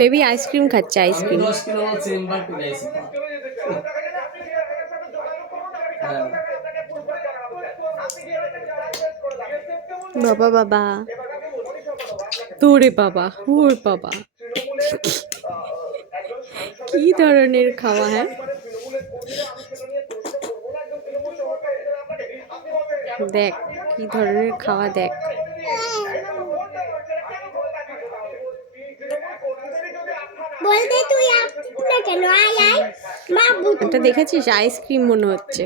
Baby ice cream খাচ্ছে, ice cream. বাবা বাবা, তোরে বাবা, ওর বাবা, কি ধরনের খাওয়া! হ্যাঁ, দেখ কি ধরনের খাওয়া, দেখ। বলতে তুই না কেন, আয় আয় বাবু। এটা দেখেছিস, আইসক্রিম মনে হচ্ছে।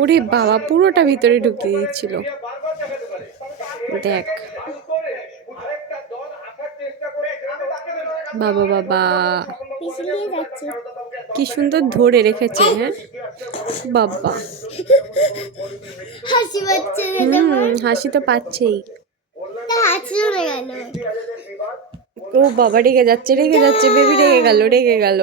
ওরে বাবা, পুরোটা ভিতরে ঢুকিয়ে দিচ্ছিল। দেখ বাবা বাবা, কি সুন্দর ধরে রেখেছে। হ্যাঁ বাবা, হাসি পাচ্ছে, হাসি তো পাচ্ছেই। হাসি উড়ে গেল। ও বাবা, রেগে যাচ্ছে, রেগে যাচ্ছে, বেবি রেগে গেল, রেগে গেল।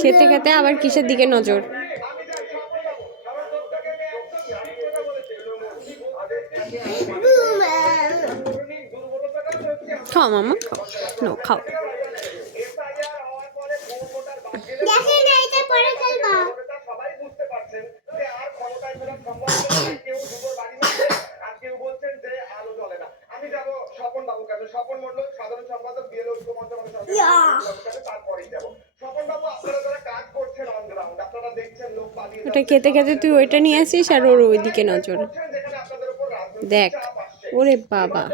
খেতে খেতে আবার কিসের দিকে নজর? খাও মামা, খাও, নো খাও। ওটা খেতে খেতে তুই ওইটা নিয়ে আসিস আর ওর ওইদিকে নজর। দেখ, ওরে বাবা,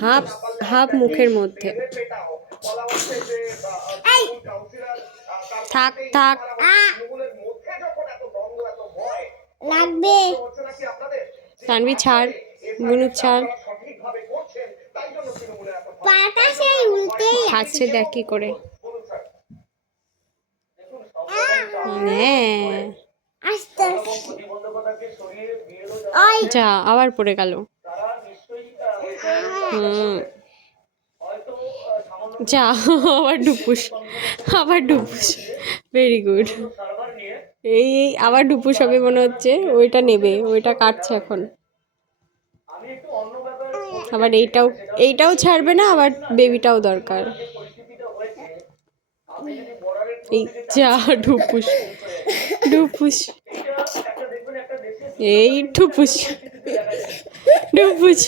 হাফ হাফ মুখের মধ্যে। থাক থাক, লাগবে। তানভি ছাড়, বুনু ছাড়। পাটা সেই উল্টে খাচ্ছে, দেখ কি করে। হ্যাঁ, যা, আবার পড়ে গেল। যা, আবার ডুপুস, আবার ডুপুস। Very good. এই আবার ডুপুস হবে মনে হচ্ছে। ওইটা নেবে, ওইটা কাটছে এখন। আবার এইটাও ছাড়বে না, আবার বেবিটাও দরকার। এই যা, ডুপুস ডুপুস, এই ডুপুস ডুপুস।